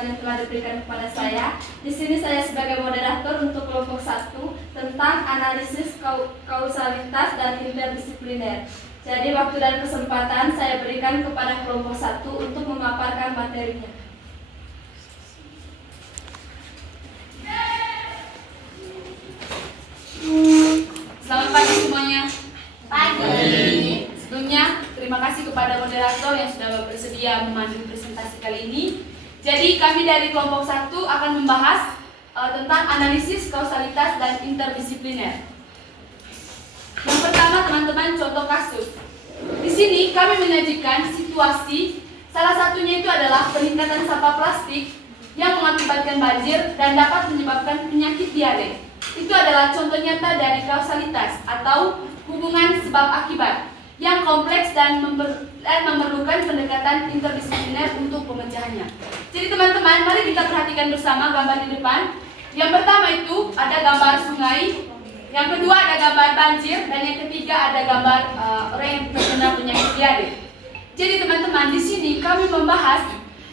kesempatan yang telah diberikan kepada saya. Di sini saya sebagai moderator untuk kelompok 1 tentang analisis kausalitas dan interdisipliner. Jadi waktu dan kesempatan saya berikan kepada kelompok 1 untuk memaparkan materinya. Selamat pagi semuanya. Pagi. Sebelumnya, terima kasih kepada moderator yang sudah bersedia memandu presentasi kali ini. Jadi, kami dari kelompok 1 akan membahas tentang analisis kausalitas dan interdisipliner. Yang pertama, teman-teman, contoh kasus. Di sini kami menyajikan situasi, salah satunya itu adalah peningkatan sampah plastik yang mengakibatkan banjir dan dapat menyebabkan penyakit diare. Itu adalah contoh nyata dari kausalitas atau hubungan sebab akibat yang kompleks dan memerlukan pendekatan interdisipliner untuk pemecahannya. Jadi teman-teman, mari kita perhatikan bersama gambar di depan. Yang pertama itu ada gambar sungai, yang kedua ada gambar banjir, dan yang ketiga ada gambar orang yang terkena penyakit diare. Jadi teman-teman, di sini kami membahas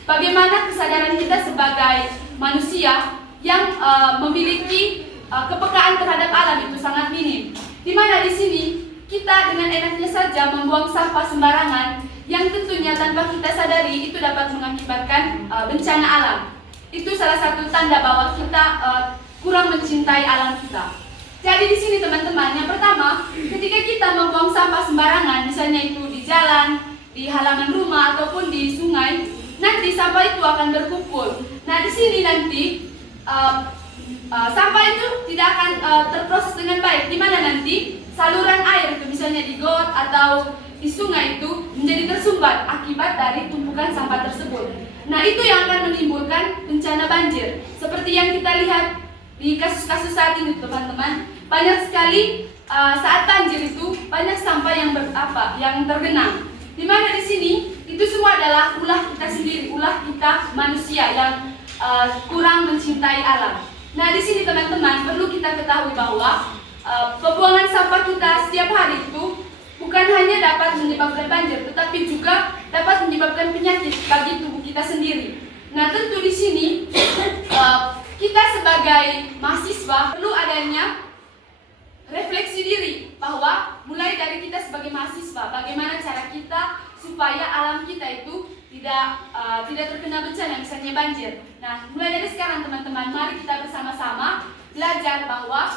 bagaimana kesadaran kita sebagai manusia yang memiliki kepekaan terhadap alam itu sangat minim. Di mana di sini kita dengan enaknya saja membuang sampah sembarangan yang tentunya tanpa kita sadari itu dapat mengakibatkan bencana alam. Itu salah satu tanda bahwa kita kurang mencintai alam kita. Jadi di sini teman-teman, yang pertama, ketika kita membuang sampah sembarangan, misalnya itu di jalan, di halaman rumah ataupun di sungai, nanti sampah itu akan berkumpul. Nah di sini nanti sampah itu tidak akan terproses dengan baik, di mana nanti saluran air itu misalnya di got atau di sungai itu menjadi tersumbat akibat dari tumpukan sampah tersebut. Nah itu yang akan menimbulkan bencana banjir. Seperti yang kita lihat di kasus-kasus saat ini teman-teman, banyak sekali saat banjir itu banyak sampah yang tergenang. Di mana di sini itu semua adalah ulah kita sendiri, ulah kita manusia yang kurang mencintai alam. Nah di sini teman-teman perlu kita ketahui bahwa pembuangan sampah kita setiap hari itu bukan hanya dapat menyebabkan banjir, tetapi juga dapat menyebabkan penyakit bagi tubuh kita sendiri. Nah tentu di sini kita sebagai mahasiswa perlu adanya refleksi diri bahwa mulai dari kita sebagai mahasiswa, bagaimana cara kita supaya alam kita itu tidak terkena bencana, misalnya banjir. Nah, mulai dari sekarang teman-teman, mari kita bersama-sama belajar bahwa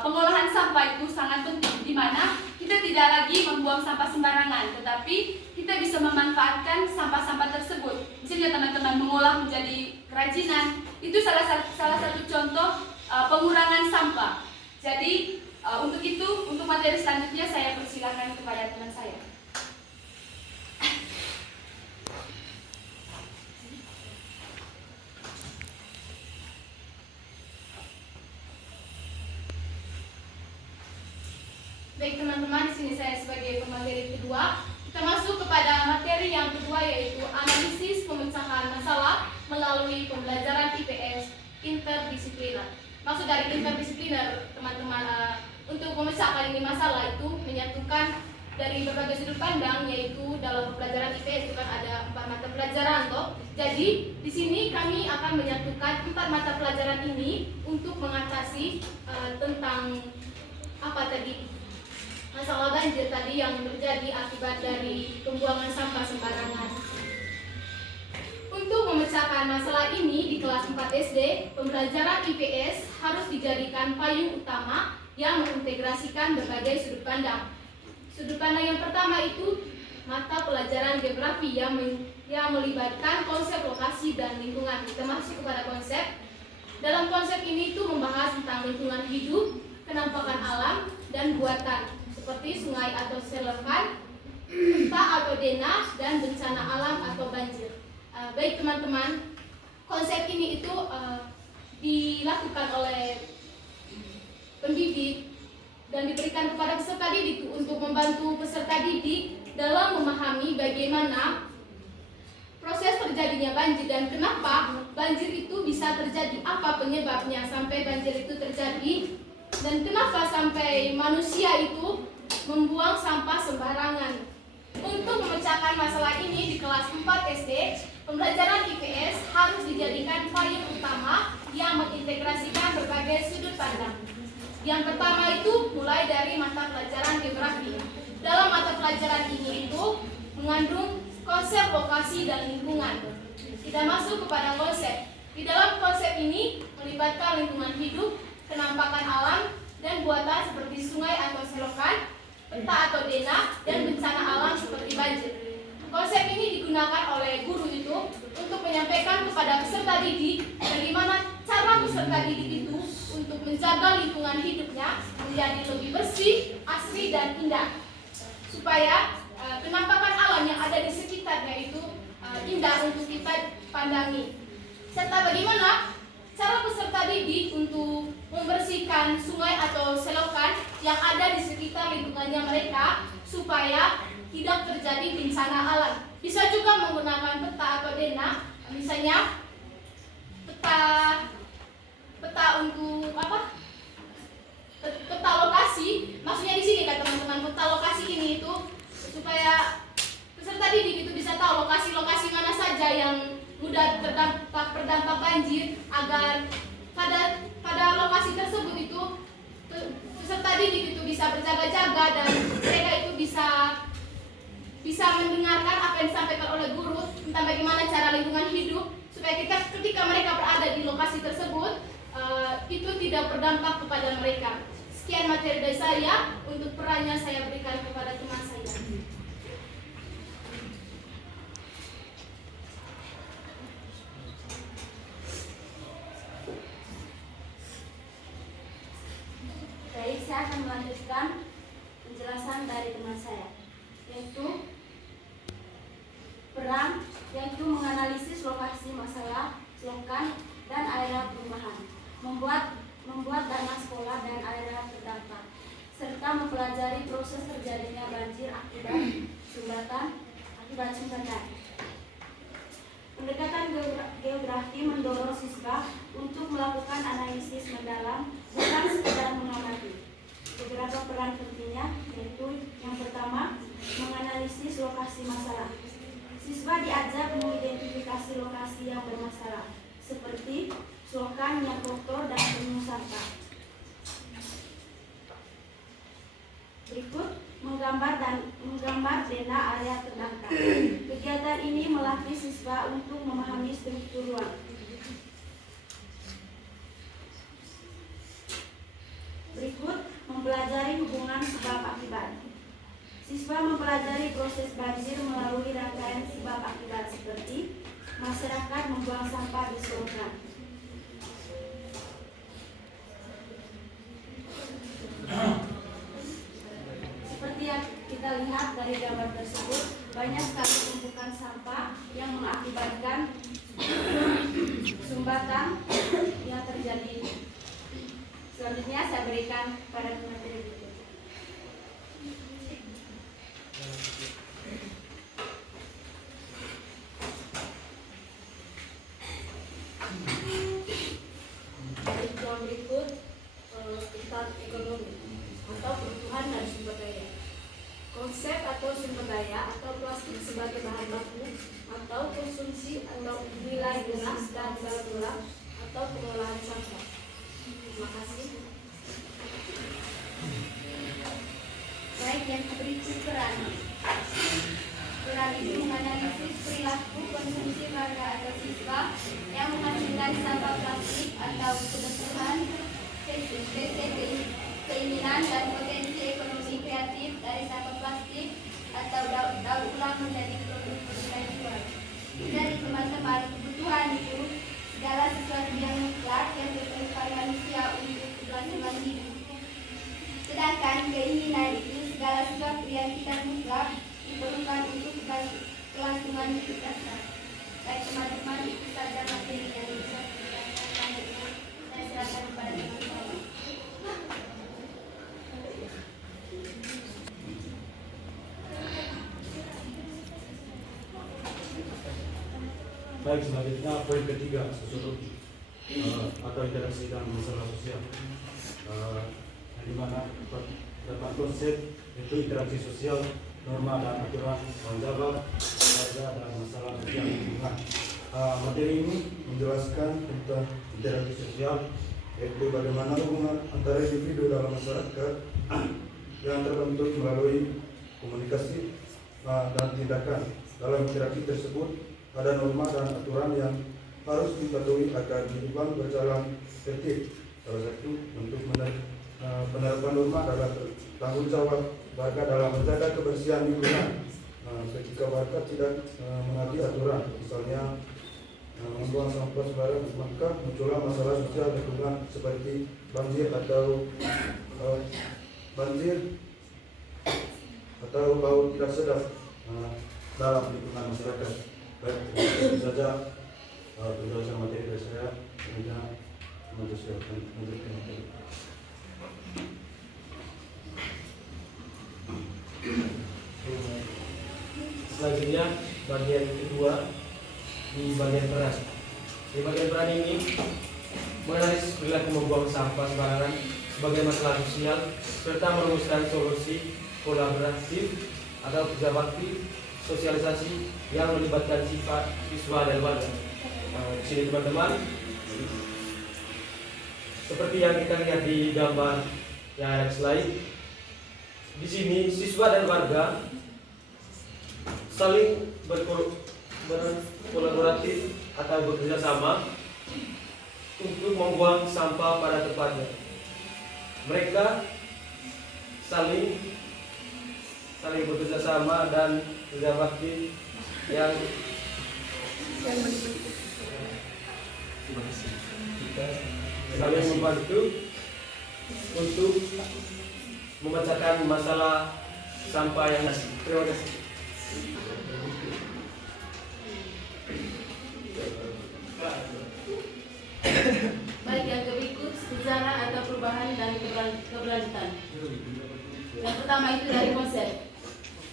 pengolahan sampah itu sangat penting, di mana kita tidak lagi membuang sampah sembarangan, tetapi kita bisa memanfaatkan sampah-sampah tersebut. Misalnya teman-teman mengolah menjadi kerajinan, itu salah satu contoh pengurangan sampah. Jadi untuk materi selanjutnya saya persilakan kepada teman saya. Baik teman-teman, di sini saya sebagai pemateri kedua. Kita masuk kepada materi yang kedua, yaitu analisis pemecahan masalah melalui pembelajaran IPS interdisipliner. Maksud dari interdisipliner teman-teman, untuk memecahkan ini masalah itu menyatukan dari berbagai sudut pandang, yaitu dalam pelajaran IPS itu kan ada 4 mata pelajaran toh. Jadi di sini kami akan menyatukan 4 mata pelajaran ini untuk mengatasi tentang masalah banjir tadi yang terjadi akibat dari pembuangan sampah sembarangan. Untuk memecahkan masalah ini di kelas 4 SD, pembelajaran IPS harus dijadikan payung utama yang mengintegrasikan berbagai sudut pandang. Sudut pandang yang pertama itu mata pelajaran geografi yang melibatkan konsep lokasi dan lingkungan. Kita masuk kepada konsep. Dalam konsep ini itu membahas tentang lingkungan hidup, kenampakan alam, dan buatan seperti sungai atau selokan, gempa atau denah, dan bencana alam atau banjir. Baik teman-teman, konsep ini itu dilakukan oleh pendidik dan diberikan kepada peserta didik untuk membantu peserta didik dalam memahami bagaimana proses terjadinya banjir dan kenapa banjir itu bisa terjadi, apa penyebabnya sampai banjir itu terjadi, dan kenapa sampai manusia itu membuang sampah sembarangan. Untuk memecahkan masalah ini di kelas 4 SD, pembelajaran IPS harus dijadikan payung utama yang mengintegrasikan berbagai sudut pandang. Yang pertama itu mulai dari mata pelajaran geografi. Dalam mata pelajaran ini itu mengandung konsep lokasi dan lingkungan. Kita masuk kepada konsep. Di dalam konsep ini melibatkan lingkungan hidup, kenampakan alam, dan buatan seperti sungai atau selokan, peta atau denah, dan bencana alam seperti banjir. Konsep ini digunakan oleh guru itu untuk menyampaikan kepada peserta didik bagaimana cara peserta didik itu untuk menjaga lingkungan hidupnya menjadi lebih bersih, asri, dan indah. Supaya penampakan alam yang ada di sekitarnya itu indah untuk kita pandangi. Serta bagaimana cara peserta didik untuk membersihkan sungai atau selokan yang ada di sekitar lingkungannya mereka supaya tidak terjadi bencana alam. Bisa juga menggunakan peta atau denah, misalnya peta untuk apa? Peta lokasi. Maksudnya di sini kan teman-teman, peta lokasi ini itu supaya peserta didik itu bisa tahu lokasi-lokasi mana saja yang mudah terdampak banjir, agar pada lokasi tersebut itu peserta didik itu bisa berjaga-jaga dan mereka itu bisa mendengarkan apa yang disampaikan oleh guru tentang bagaimana cara lingkungan hidup supaya ketika mereka berada di lokasi tersebut itu tidak berdampak kepada mereka. Sekian materi dari saya. Untuk perannya saya berikan kepada teman saya. Baik, saya akan melanjutkan penjelasan dari teman saya, yaitu peran, yaitu menganalisis lokasi masalah, selokan, dan area perumahan, membuat dana sekolah dan area terdampak, serta mempelajari proses terjadinya banjir akibat sumbatan. Pendekatan geografi mendorong siswa untuk melakukan analisis mendalam, bukan sekedar mengamati. Beberapa peran pentingnya yaitu yang pertama, menganalisis lokasi masalah. Siswa diajar mengidentifikasi lokasi yang bermasalah, seperti selokan yang kotor dan penuh sampah. Berikut menggambar denah area terdampak. Kegiatan ini melatih siswa untuk memahami struktur ruang. Berikut mempelajari hubungan sebab akibat. Siswa mempelajari proses banjir melalui rangkaian sebab akibat seperti masyarakat membuang sampah di selokan. Seperti yang kita lihat dari gambar tersebut, banyak sekali tumpukan sampah yang mengakibatkan sumbatan yang terjadi. Selanjutnya saya berikan pada materi berikut. Yang berikut tentang ekonomi atau kebutuhan dan sumber daya. Konsep atau sumber daya atau plastik sebagai bahan baku atau konsumsi atau nilai gerak dan gerak atau pengolahan sampah. Terima kasih. Baik, yang berikut peran. Peran itu menganalisis perilaku konsumsi warga atau siswa yang menghasilkan sampah plastik atau kebutuhan, keinginan dan potensi ekonomi kreatif dari sampah plastik atau daur ulang menjadi produk-produk lainnya. Dari teman-teman, kebutuhan itu segala sesuatu yang mutlak yang diperlukan manusia untuk kelangsungan hidup. Sedangkan keinginan itu segala sesuatu yang tidak mutlak diperlukan untuk kelangsungan hidup dasar. Baik teman-teman, itu saja materi yang bisa kita sampaikan. Saya serahkan kepada teman-teman. Baik, selanjutnya poin ketiga, sosiologi atau interaksi dan masalah sosial, yang dimana terdapat konsep yaitu interaksi sosial norma dan aturan menjaga warga dalam masalah sosial lingkungan. Materi ini menjelaskan tentang interaksi sosial, yaitu bagaimana hubungan antara individu dalam masyarakat yang terbentuk melalui komunikasi dan tindakan. Dalam interaksi tersebut ada norma dan aturan yang harus dipatuhi agar kehidupan berjalan tertib. Salah satu bentuk penerapan norma adalah tanggung jawab warga dalam menjaga kebersihan lingkungan. Ketika warga tidak menaati aturan, misalnya membuang sampah sembarangan, maka muncullah masalah sosial lingkungan seperti banjir atau bau tidak sedap dalam lingkungan masyarakat. Baik, itu saja penjelasan materi dari saya. Selanjutnya melanjutkan materi. Selanjutnya bagian kedua di bagian peran. Di bagian peran ini menganalisis perilaku membuang sampah sembarangan sebagai masalah sosial serta merumuskan solusi kolaboratif atau kerja bakti sosialisasi yang melibatkan siswa dan warga. Di sini teman-teman, seperti yang kita lihat di gambar yang ada di slide, di sini siswa dan warga saling berkolaboratif atau bekerja sama untuk membuang sampah pada tempatnya. Mereka saling bekerja sama dan kerja bakti yang saling membantu untuk memecahkan masalah sampah yang ada. Terima kasih. Baik, yang berikut sejarah atau perubahan dan keberlanjutan. Yang pertama itu dari konsep.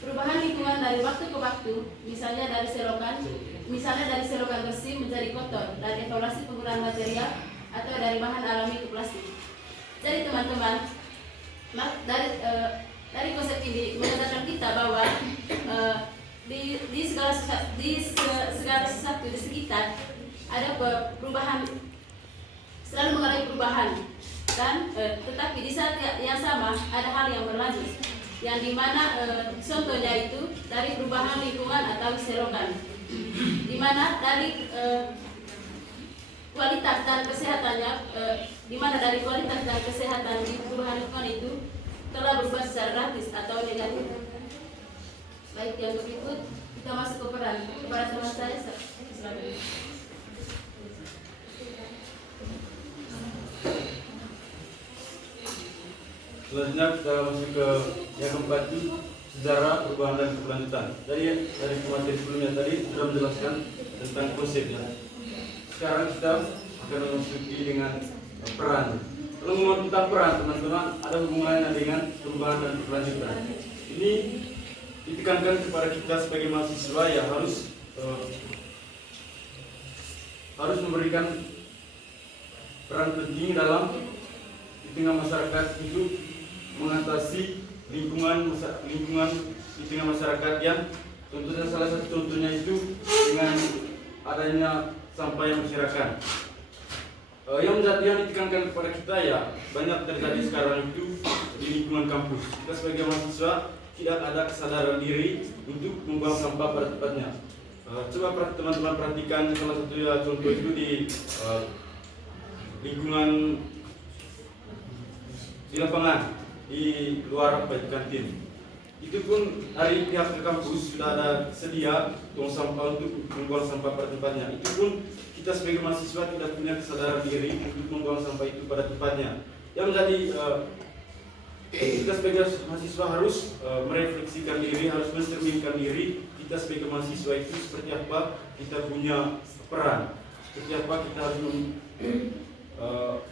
Perubahan lingkungan dari waktu ke waktu, misalnya dari selokan bersih menjadi kotor, dari evaluasi penggunaan material atau dari bahan alami ke plastik. Jadi teman-teman, dari konsep ini mengajarkan kita bahwa di segala sesuatu di sekitar ada perubahan, selalu mengalami perubahan, dan tetapi di saat yang sama ada hal yang berlanjut, yang dimana contohnya itu dari perubahan lingkungan atau selokan, dimana dari kualitas dan kesehatannya, dimana dari kualitas dan kesehatan di perubahan lingkungan itu telah berubah secara drastis atau negatif. Baik, yang berikut kita masuk ke peran. Kepada teman saya, silakan. Selanjutnya kita masuk ke yang keempat, itu sejarah, perubahan dan keberlanjutan. Dari materi sebelumnya tadi sudah menjelaskan tentang konsepnya. Sekarang kita akan memasuki dengan peran. Kalau ngomong tentang peran, teman-teman, ada hubungannya dengan perubahan dan keberlanjutan. Ini ditekankan kepada kita sebagai mahasiswa ya harus memberikan peran penting dalam di tengah masyarakat itu mengatasi lingkungan di tengah masyarakat yang tentunya salah satu contohnya itu dengan adanya sampah yang berserakan. Yang ditekankan kepada kita ya banyak terjadi sekarang itu di lingkungan kampus. Kita sebagai mahasiswa tidak ada kesadaran diri untuk membuang sampah pada tempatnya. Coba teman-teman perhatikan salah satu contoh itu di lingkungan di lapangan, di luar kantin. Itu pun dari pihak kampus sudah ada sedia tong sampah untuk membuang sampah pada tempatnya. Itu pun kita sebagai mahasiswa tidak punya kesadaran diri untuk membuang sampah itu pada tempatnya. Yang menjadi kita sebagai mahasiswa harus merefleksikan diri, harus mencerminkan diri kita sebagai mahasiswa itu seperti apa kita punya peran, seperti apa kita harus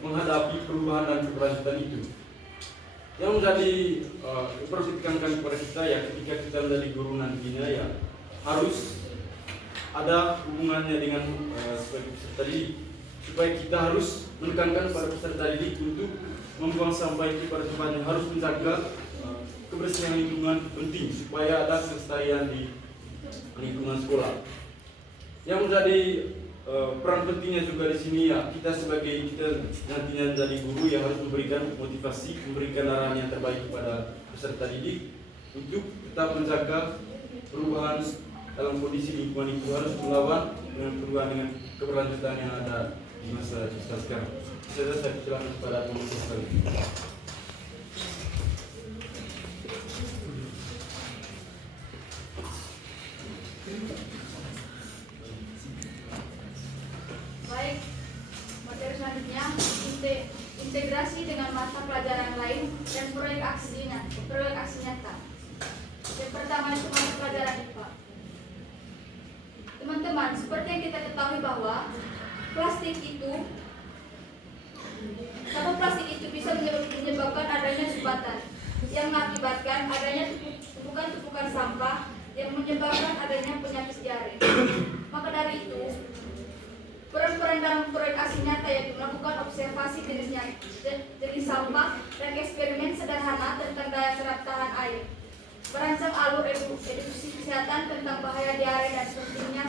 menghadapi perubahan dan keberlanjutan itu. Yang menjadi perlu ditekankan kepada kita ya ketika kita menjadi guru nantinya ya harus ada hubungannya dengan sebagai peserta didik, supaya kita harus menekankan pada peserta didik untuk membuang sampah itu pada tempatnya, harus menjaga kebersihan lingkungan penting supaya ada kelestarian di lingkungan sekolah. Yang menjadi peran pentingnya juga di sini ya kita nantinya jadi guru yang harus memberikan motivasi, memberikan arahan yang terbaik kepada peserta didik untuk tetap menjaga perubahan dalam kondisi lingkungan itu, harus melawan dengan perubahan dengan keberlanjutan yang ada di masa kita sekarang. Saya persilakan kepada pemirsa sekalian. Baik, materi selanjutnya integrasi dengan mata pelajaran lain dan proyek aksi nyata. Yang pertama itu mata pelajaran IPA. Teman-teman, seperti yang kita ketahui bahwa sampah plastik itu bisa menyebabkan adanya sumbatan yang mengakibatkan adanya tumpukan sampah yang menyebabkan adanya penyakit diare. Maka dari itu, peran-peran dalam proyek aksi nyata yaitu melakukan observasi jenis sampah dan eksperimen sederhana tentang daya serap tahan air, merancang alur edukasi kesehatan tentang bahaya diare dan pentingnya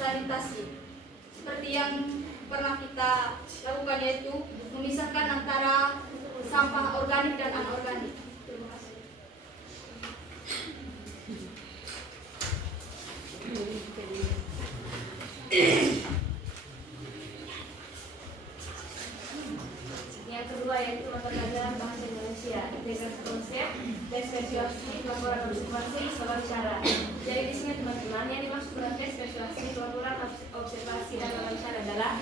sanitasi. Seperti yang pernah kita lakukan yaitu memisahkan antara sampah organik dan anorganik. Terima kasih. Yang kedua yaitu mata pelajaran bahasa Indonesia, integrasi konsep, spesialisasi, pelaporan observasi, wawancara. Jadi di sini teman-teman yang dimaksud dengan spesialisasi, pelaporan observasi dan wawancara adalah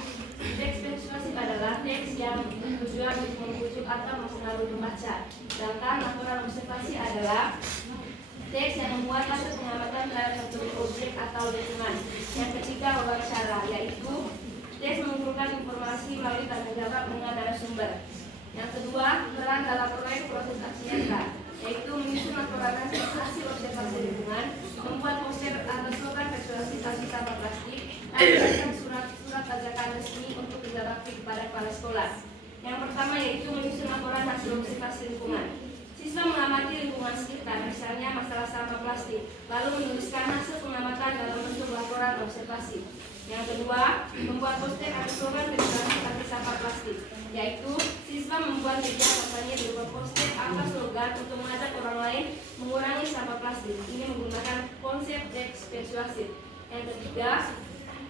teks spesialisasi adalah teks yang tujuan untuk membujuk atau mempengaruhi pembaca. Sedangkan laporan observasi adalah teks yang membuat hasil pengamatan terhadap satu objek atau lingkungan. Yang ketiga wawancara, yaitu teks mengumpulkan informasi melalui tanya jawab dengan narasumber. Yang kedua, peran dalam proyek proses aksi nyata, yaitu menyusun laporan hasil observasi lingkungan, membuat poster atau slogan visualisasi sampah plastik, dan memberikan surat ajakan resmi untuk kerja bakti kepada kepala sekolah. Yang pertama yaitu menyusun laporan hasil observasi lingkungan. Siswa mengamati lingkungan sekitar, misalnya masalah sampah plastik, lalu menuliskan hasil pengamatan dalam bentuk laporan observasi. Yang kedua, membuat poster atau slogan visualisasi sampah plastik, yaitu siswa membuat media kampanye berupa poster atau slogan untuk mengajak orang lain mengurangi sampah plastik. Ini menggunakan konsep teks persuasif. Yang ketiga,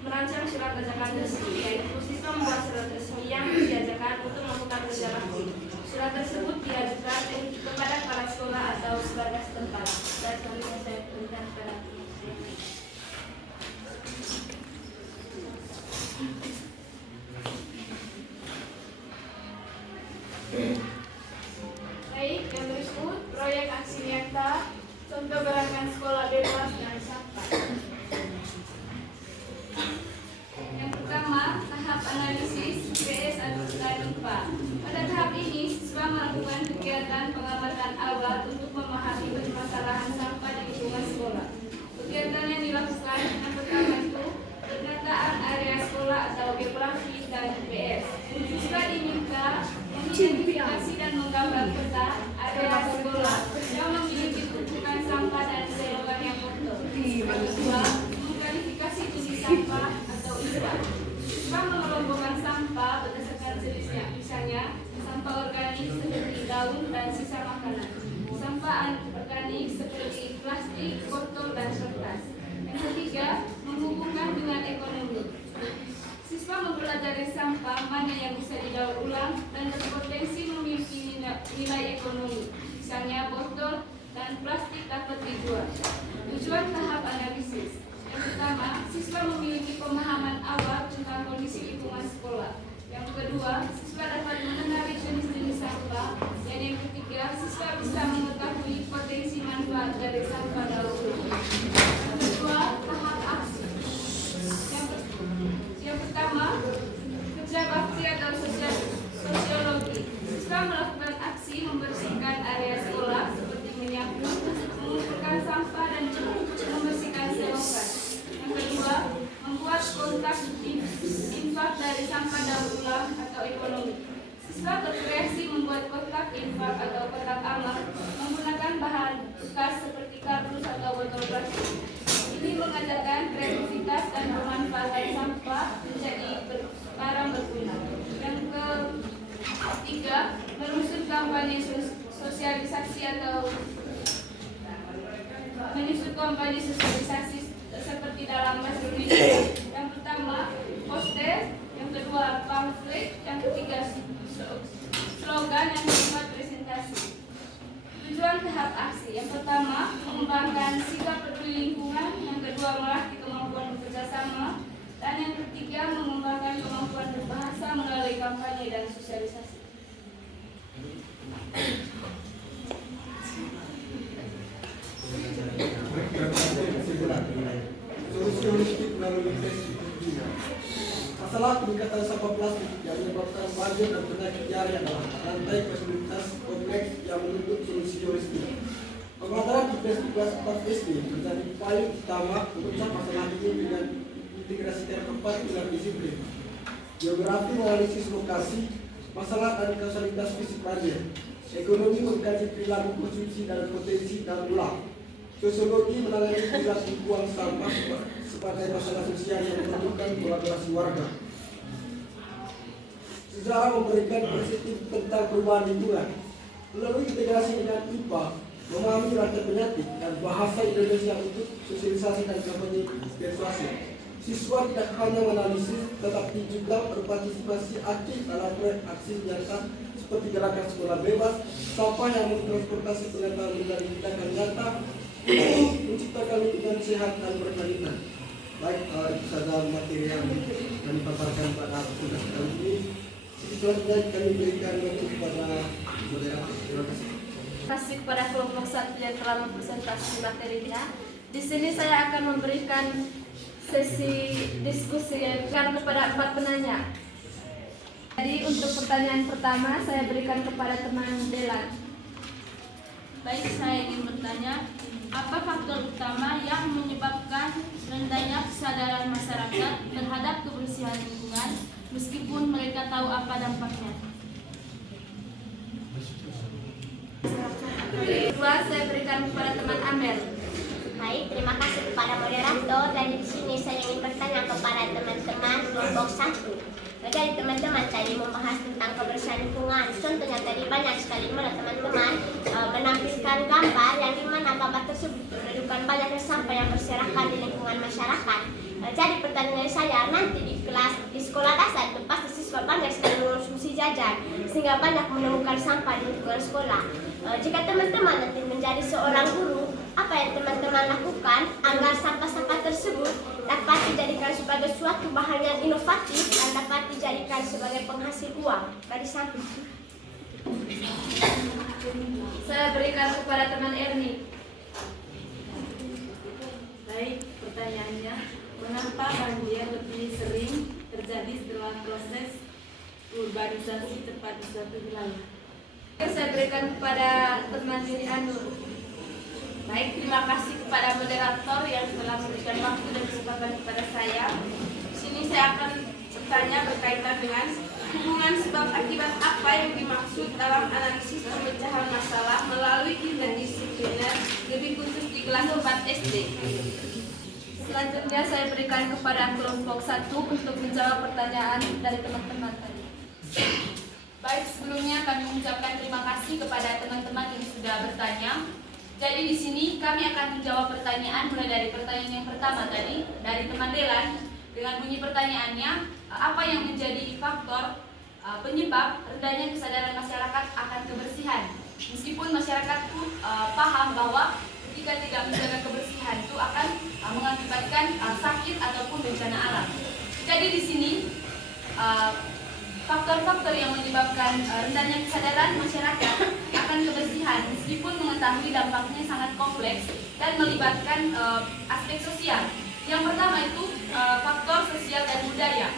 merancang surat ajakan resmi, yaitu siswa membuat surat resmi yang diajarkan untuk melakukan kerja bakti. Surat tersebut diajukan kepada kepala sekolah atau sebagai setempat. Dan selanjutnya saya berikan kepada baik, yang berikut proyek aksi nyata contoh gerakan sekolah bebas dari sampah. Yang pertama, tahap analisis IPS atau IPA. Pada tahap ini, siswa melakukan kegiatan pengamatan awal untuk memahami permasalahan sampah di lingkungan sekolah. Kegiatan yang dilakukan yang pertama itu penataan area sekolah atau geografi dan IPS. Siswa diminta mengidentifikasi dan menggambar peta area sekolah yang memiliki tumpukan sampah dan selokan yang kotor. Kedua, mengklasifikasi jenis sampah atau ISA. Siswa mengelompokkan sampah berdasarkan jenisnya, misalnya sampah organik seperti daun dan sisa makanan, sampah anorganik seperti plastik, botol, dan kertas. Yang ketiga, menghubungkan dengan ekonomi. Siswa mempelajari sampah mana yang bisa didaur ulang dan berpotensi memiliki nilai ekonomi, misalnya botol dan plastik dapat dijual. Tujuan tahap analisis. Yang pertama, siswa memiliki pemahaman awal tentang kondisi lingkungan sekolah. Yang kedua, siswa dapat mengenali jenis-jenis sampah. Dan yang ketiga, siswa bisa mengetahui potensi manfaat dari sampah daur ulang. Yang kedua, tahap aksi. Yang pertama, kerja bakti atau sosiologi. Siswa melakukan aksi membersihkan area sekolah seperti menyapu, mengumpulkan sampah dan membersihkan selokan. Yang kedua, membuat kontak infak dari sampah daur ulang atau ekonomi. Siswa berkreasi membuat kotak infak atau kotak amal menggunakan bahan kampanye sosialisasi seperti dalam bahasa Indonesia. Yang pertama, poster, yang kedua, pamflet, yang ketiga, slogan, yang kelima, presentasi. Tujuan tahap aksi, yang pertama, mengembangkan sikap peduli lingkungan, yang kedua, melatih kemampuan bekerja sama, dan yang ketiga, mengembangkan kemampuan berbahasa melalui kampanye dan sosialisasi. Solusi holistik melalui tes. Masalah peningkatan sampah plastik yang menyebabkan banjir dan penyakit diare adalah rantai kesulitan kompleks yang menuntut solusi holistik. Pembelajaran IPS di kelas 4 SD menjadi paling utama untuk masalah ini dengan integrasikan 4 pilar disiplin: geografi menganalisis lokasi, masalah dan kausalitas fisik banjir, ekonomi mengkaji perilaku konsumsi dan potensi daur ulang, sosiologi menangani perilaku buang sampah sebagai masalah sosial yang memerlukan kolaborasi warga. Sejarah memberikan perspektif tentang perubahan lingkungan. Melalui integrasi dengan IPA, memahami rantai penyakit dan bahasa Indonesia untuk sosialisasi dan kampanye persuasi. Siswa tidak hanya menganalisis, tetapi juga berpartisipasi aktif dalam proyek aksi nyata seperti gerakan sekolah bebas, sampah yang mentransportasi pengetahuan menjadi tindakan nyata untuk menciptakan lingkungan sehat dan berkelanjutan. Baik, itu saja materi yang kami paparkan pada tugas kali ini. Selanjutnya kami berikan waktu kepada moderator. Terima kasih. Terima kasih kepada kelompok 1 yang telah mempresentasi materinya. Di sini saya akan memberikan sesi diskusi yang kepada 4 penanya. Jadi untuk pertanyaan pertama saya berikan kepada teman Delan. Baik, saya ingin bertanya, apa faktor utama yang menyebabkan rendahnya kesadaran masyarakat terhadap kebersihan lingkungan meskipun mereka tahu apa dampaknya? Kedua saya berikan kepada teman Amel. Baik, terima kasih kepada moderator. Dan di sini saya ingin bertanya kepada teman-teman kelompok 1. Jadi teman-teman tadi membahas tentang kebersihan lingkungan. Contohnya tadi banyak sekali teman-teman menampilkan gambar yang dimana gambar tersebut menunjukkan banyaknya sampah yang berserakan di lingkungan masyarakat. Jadi pertanyaan saya, nanti di sekolah dasar itu pasti siswa banyak sekali mengonsumsi jajan sehingga banyak menemukan sampah di lingkungan sekolah. Jika teman-teman nanti menjadi seorang guru, apa yang teman-teman lakukan agar sampah-sampah tersebut dapat dijadikan sebagai suatu bahan yang inovatif dan dapat dijadikan sebagai penghasil uang dari sampah? Saya berikan kepada teman Erni. Baik, pertanyaannya, mengapa banjir lebih sering terjadi setelah proses urbanisasi tepat di suatu wilayah? Saya berikan kepada teman Yuri Anur. Baik, terima kasih kepada moderator yang telah memberikan waktu dan kesempatan kepada saya. Di sini saya akan bertanya berkaitan dengan hubungan sebab akibat apa yang dimaksud dalam analisis pemecahan masalah melalui interdisipliner, lebih khusus di kelas 4 SD. Selanjutnya saya berikan kepada kelompok 1 untuk menjawab pertanyaan dari teman-teman tadi. Baik, sebelumnya kami mengucapkan terima kasih kepada teman-teman yang sudah bertanya. Jadi di sini kami akan menjawab pertanyaan mulai dari pertanyaan yang pertama tadi dari teman Delan dengan bunyi pertanyaannya, apa yang menjadi faktor penyebab rendahnya kesadaran masyarakat akan kebersihan? Meskipun masyarakat pun paham bahwa ketika tidak menjaga kebersihan itu akan mengakibatkan sakit ataupun bencana alam. Jadi di sini faktor-faktor yang menyebabkan rendahnya kesadaran masyarakat akan kebersihan meskipun mengetahui dampaknya sangat kompleks dan melibatkan aspek sosial. Yang pertama itu faktor sosial dan budaya,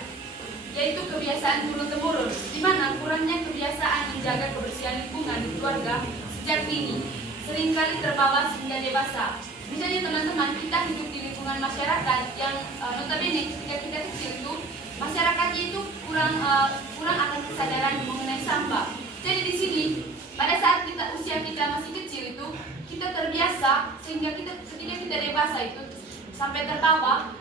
yaitu kebiasaan turun-temurun, di mana kurangnya kebiasaan menjaga kebersihan lingkungan di keluarga sejak dini seringkali terbawa hingga dewasa. Misalnya teman-teman, kita hidup di lingkungan masyarakat yang notabene ketika kita kecil itu masyarakatnya itu kurang akan kesadaran mengenai sampah. Jadi di sini pada saat usia kita masih kecil itu kita terbiasa sehingga ketika kita dewasa itu sampai terbawa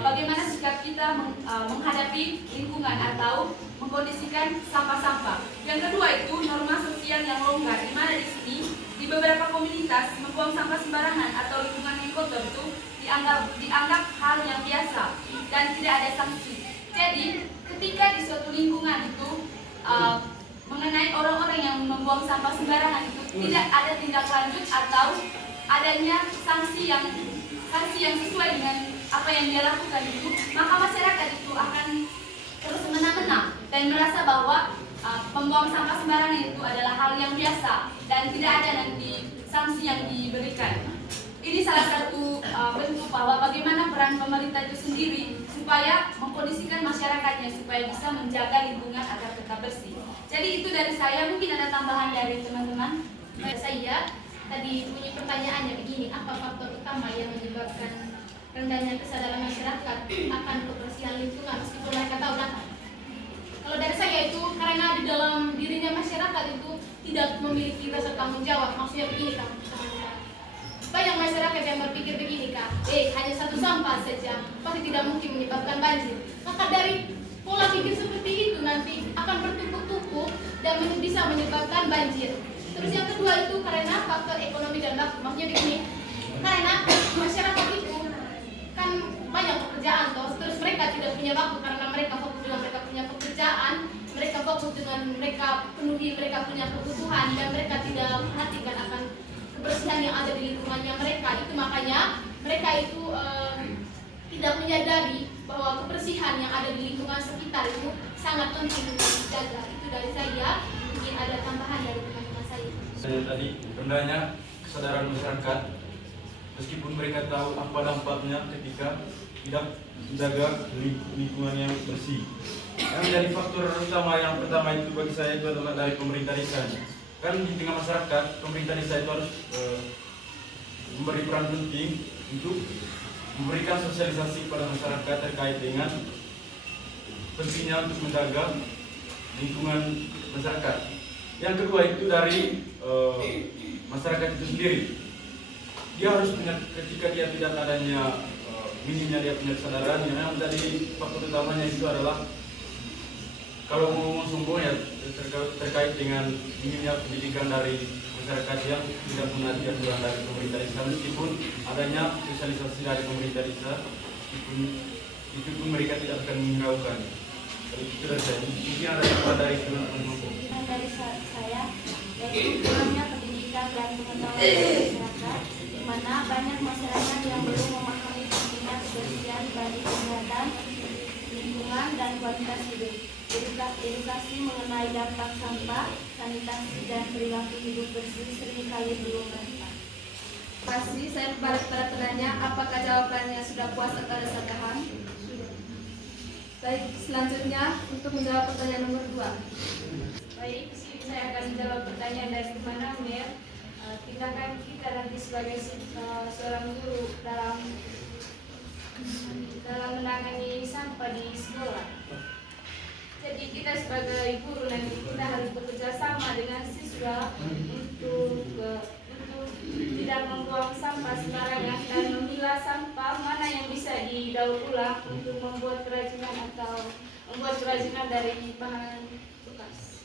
bagaimana sikap kita menghadapi lingkungan atau mengkondisikan sampah-sampah. Yang kedua itu norma sosial yang longgar, di mana di sini di beberapa komunitas membuang sampah sembarangan atau lingkungan yang kotor dianggap hal yang biasa dan tidak ada sanksi. Jadi ketika di suatu lingkungan itu mengenai orang-orang yang membuang sampah sembarangan itu tidak ada tindak lanjut atau adanya sanksi yang sesuai dengan apa yang dia lakukan itu, maka masyarakat itu akan terus semena-mena dan merasa bahwa pembuang sampah sembarangan itu adalah hal yang biasa dan tidak ada nanti sanksi yang diberikan. Ini salah satu bentuk bahwa bagaimana peran pemerintah itu sendiri supaya mengkondisikan masyarakatnya supaya bisa menjaga lingkungan agar tetap bersih. Jadi itu dari saya, mungkin ada tambahan dari teman-teman. Saya tadi punya pertanyaannya begini, apa faktor utama yang menyebabkan rendahnya kesadaran masyarakat akan kebersihan lingkungan meskipun mereka tahu data? Kalau dari saya itu karena di dalam dirinya masyarakat itu tidak memiliki rasa tanggung jawab. Maksudnya begini Kak, banyak masyarakat yang berpikir begini Kak, hanya satu sampah saja pasti tidak mungkin menyebabkan banjir. Maka dari pola pikir seperti itu nanti akan bertumpuk-tumpuk dan bisa menyebabkan banjir. Terus yang kedua itu karena faktor ekonomi dan waktu. Maksudnya begini, karena masyarakat itu kan banyak pekerjaan terus mereka tidak punya waktu karena mereka fokus dengan mereka punya pekerjaan, mereka fokus dengan mereka penuhi mereka punya kebutuhan dan mereka tidak perhatikan akan kebersihan yang ada di lingkungannya mereka. Itu makanya mereka itu tidak menyadari bahwa kebersihan yang ada di lingkungan sekitar itu sangat penting untuk dijaga. Itu dari saya, mungkin ada tambahan dari teman-teman saya. Tadi rendahnya kesadaran masyarakat, meskipun mereka tahu apa dampaknya ketika tidak menjaga lingkungan yang bersih. Yang menjadi faktor utama yang pertama itu bagi saya itu adalah dari pemerintah desa. Kan di tengah masyarakat, pemerintah desa itu harus memberi peran penting untuk memberikan sosialisasi kepada masyarakat terkait dengan pentingnya untuk menjaga lingkungan masyarakat. Yang kedua itu dari masyarakat itu sendiri. Dia harus punya, ketika dia tidak adanya minimnya dia punya kesadaran, yang menjadi faktor utamanya itu adalah kalau ngomong sungguh ya terkait dengan minimnya pendidikan dari masyarakat yang tidak mengerti aturan dari pemerintah desa, meskipun adanya sosialisasi dari pemerintah desa, meskipun itu pun mereka tidak akan menghiraukan. Jadi itu dari saya. Mungkin ada tambahan dari teman-teman. Dari saya, yaitu kurangnya pendidikan dan pengetahuan dari masyarakat, di mana banyak masyarakat yang belum memahami pentingnya kebersihan bagi kesehatan, lingkungan, dan kualitas hidup. Edukasi mengenai dampak sampah, sanitasi, dan perilaku hidup bersih seringkali belum merata. Terima kasih. Saya kembali kepada penanya, apakah jawabannya sudah puas atau ada sanggahan? Sudah. Baik, selanjutnya untuk menjawab pertanyaan nomor 2. Baik, saya akan menjawab pertanyaan dari teman Amir. Tindakan kita nanti sebagai seorang guru dalam menangani sampah di sekolah. Jadi kita sebagai guru nanti kita harus bekerja sama dengan siswa untuk tidak membuang sampah sembarangan dan memilah sampah mana yang bisa didaur ulang untuk membuat kerajinan atau membuat kerajinan dari bahan bekas.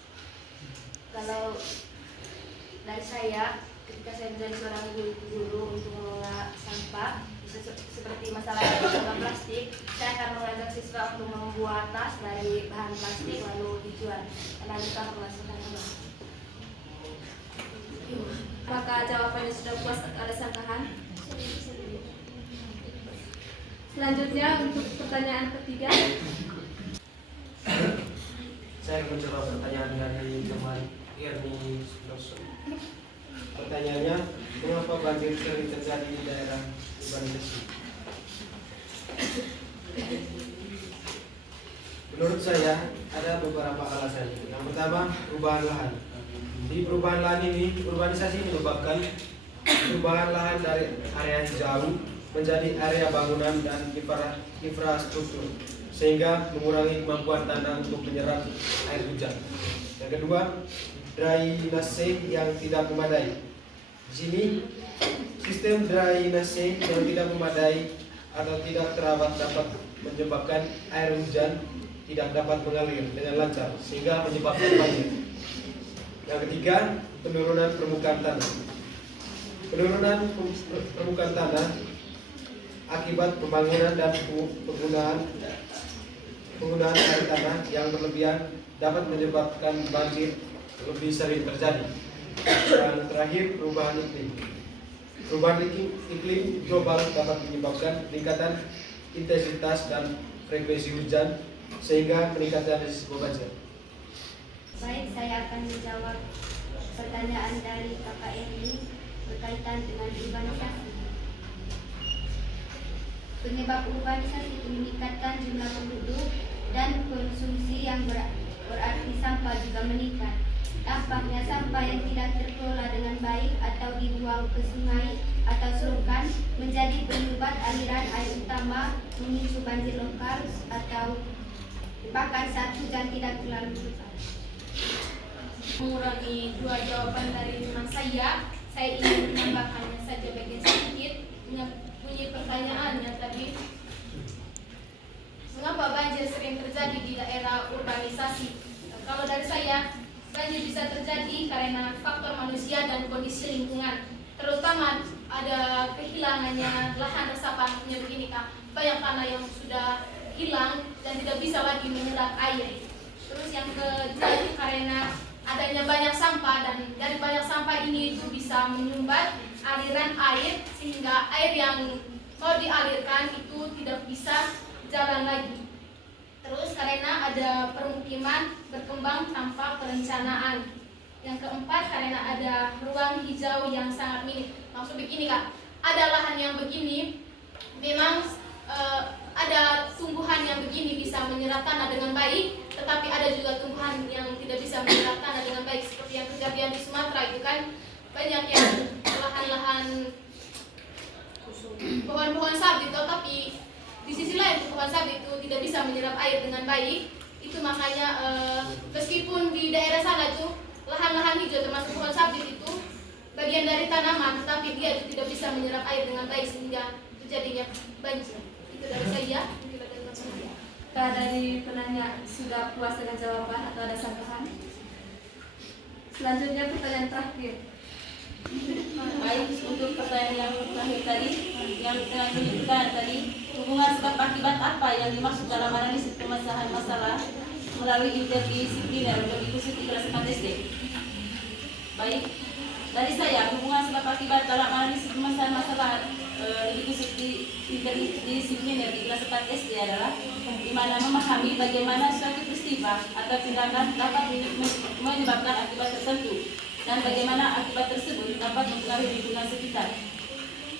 Kalau dari saya, ketika saya menjadi seorang guru untuk mengelola sampah, seperti masalah sampah plastik, saya akan mengajak siswa untuk membuat tas dari bahan plastik lalu dijual dan kita menghasilkan uang. Maka jawabannya sudah puas atau ada sanggahan? Selanjutnya untuk pertanyaan ketiga. Saya akan menjawab pertanyaan dari teman Irni Sudarso. Pertanyaannya, mengapa banjir sering terjadi di daerah urbanisasi? Menurut saya ada beberapa alasan. Yang pertama, perubahan lahan. Di perubahan lahan ini, urbanisasi menyebabkan perubahan lahan dari area hijau menjadi area bangunan dan infrastruktur, sehingga mengurangi kemampuan tanah untuk menyerap air hujan. Yang kedua, drainase yang tidak memadai. Di sini, sistem drainase yang tidak memadai atau tidak terawat dapat menyebabkan air hujan tidak dapat mengalir dengan lancar, sehingga menyebabkan banjir. Yang ketiga, penurunan permukaan tanah. Penurunan permukaan tanah akibat pembangunan dan penggunaan air tanah yang berlebihan dapat menyebabkan banjir lebih sering terjadi. Dan terakhir, perubahan iklim. Perubahan iklim global dapat menyebabkan peningkatan intensitas dan frekuensi hujan sehingga meningkatkan risiko banjir. Baik, saya akan menjawab pertanyaan dari Kakak Erni berkaitan dengan urbanisasi. Penyebab urbanisasi itu meningkatkan jumlah penduduk dan konsumsi yang berarti sampah juga meningkat. Dampaknya sampah yang tidak terkelola dengan baik atau dibuang ke sungai atau selokan menjadi penyumbat aliran air utama, memicu banjir lokal atau bahkan saat hujan tidak terlalu lebat. Mengurangi dua jawaban dari teman saya ingin menambahkannya saja bagian sedikit. Punya pertanyaannya tadi, mengapa banjir sering terjadi di daerah urbanisasi? Kalau dari saya, banjir bisa terjadi karena faktor manusia dan kondisi lingkungan, terutama ada kehilangannya lahan resapannya begini Kak, banyak tanah yang sudah hilang dan tidak bisa lagi menyerap air. Terus yang kedua karena adanya banyak sampah, dan dari banyak sampah ini itu bisa menyumbat aliran air sehingga air yang mau dialirkan itu tidak bisa jalan lagi. Terus karena ada permukiman berkembang tanpa perencanaan. Yang keempat karena ada ruang hijau yang sangat minim. Maksud begini Kak, ada lahan yang begini memang ada tumbuhan yang begini bisa menyerap tanah dengan baik, tetapi ada juga tumbuhan yang tidak bisa menyerap tanah dengan baik, seperti yang kejadian di Sumatera itu kan banyak yang lahan-lahan pohon-pohon sawit, tetapi di sisi lain pohon sawit itu tidak bisa menyerap air dengan baik. Itu makanya meskipun di daerah sana itu lahan-lahan hijau termasuk pohon sawit itu bagian dari tanaman, tetapi dia itu tidak bisa menyerap air dengan baik sehingga terjadinya banjir. Itu dari saya. Jika dari penanya sudah puas dengan jawaban atau ada sanggahan? Selanjutnya pertanyaan terakhir. Baik, untuk pertanyaan yang terakhir tadi, yang dengan menunjukkan tadi, hubungan sebab akibat apa yang dimaksud dalam analisis permasalahan masalah melalui interdisipliner untuk diikuti kelas 4 SD. Baik, dari saya, hubungan sebab akibat dalam analisis permasalahan masalah diikuti interdisipliner di kelas 4 SD adalah di mana memahami bagaimana suatu peristiwa atau tindakan dapat menyebabkan akibat tertentu dan bagaimana akibat tersebut dapat mempengaruhi lingkungan sekitar.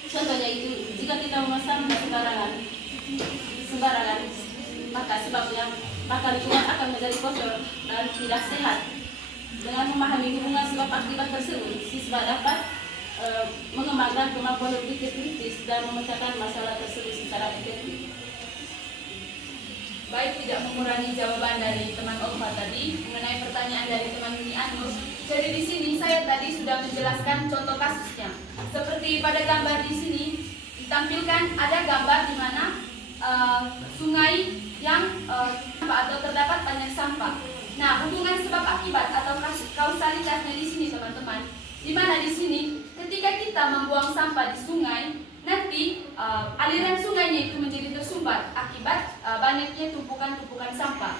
Contohnya itu, jika kita memasang sembarangan, maka sebabnya lingkungan akan menjadi kotor dan tidak sehat. Dengan memahami hubungan sebab akibat tersebut, siswa dapat mengembangkan kemampuan berpikir kritis dan memecahkan masalah tersebut secara efektif. Baik, tidak mengurangi jawaban dari teman Olfa tadi mengenai pertanyaan dari teman Mini Anus. Jadi di sini saya tadi sudah menjelaskan contoh kasusnya. Seperti pada gambar di sini ditampilkan ada gambar di mana sungai yang atau terdapat banyak sampah. Nah, hubungan sebab akibat atau kausalitasnya di sini teman-teman, di mana di sini ketika kita membuang sampah di sungai, nanti aliran sungainya itu menjadi tersumbat akibat banyaknya tumpukan-tumpukan sampah.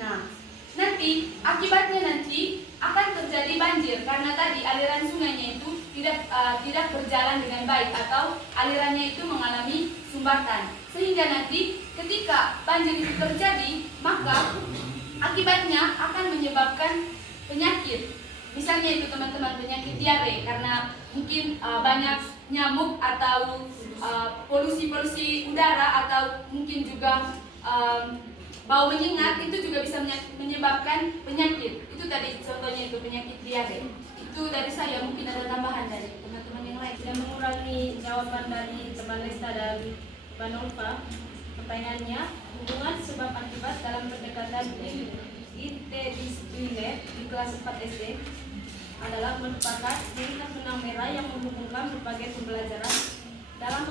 Nah, nanti akibatnya nanti akan terjadi banjir karena tadi aliran sungainya itu tidak berjalan dengan baik atau alirannya itu mengalami sumbatan. Sehingga nanti ketika banjir itu terjadi, maka akibatnya akan menyebabkan penyakit. Misalnya itu teman-teman, penyakit diare karena mungkin banyak nyamuk atau polusi udara atau mungkin juga bau menyengat, itu juga bisa menyebabkan penyakit. Itu tadi contohnya itu penyakit diare. Itu dari saya, mungkin ada tambahan dari teman-teman yang lain. Tidak mengurangi jawaban dari teman Lesta dan Teman Olfa. Pertanyaannya, hubungan sebab akibat dalam pendekatan interdisipliner di kelas 4 SD adalah merupakan tingkat benang merah yang menghubungkan berbagai pembelajaran dalam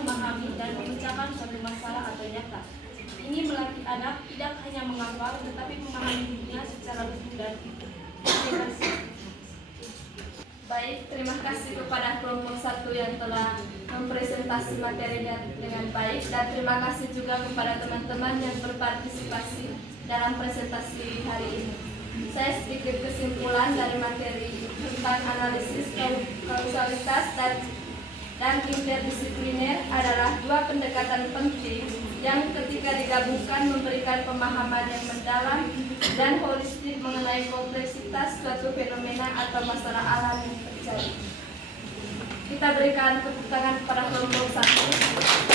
memahami dan memecahkan suatu masalah atau nyata. Ini melatih anak tidak hanya menghafal tetapi memahami dunia secara utuh dan komprehensif. Baik, Baik, terima kasih kepada kelompok 1 yang telah mempresentasi materinya dengan baik, dan terima kasih juga kepada teman-teman yang berpartisipasi dalam presentasi hari ini. Saya sedikit kesimpulan dari materi tentang analisis kausalitas dan interdisipliner adalah dua pendekatan penting yang ketika digabungkan memberikan pemahaman yang mendalam dan holistik mengenai kompleksitas suatu fenomena atau masalah alam yang terjadi. Kita berikan tepuk tangan kepada kelompok 1.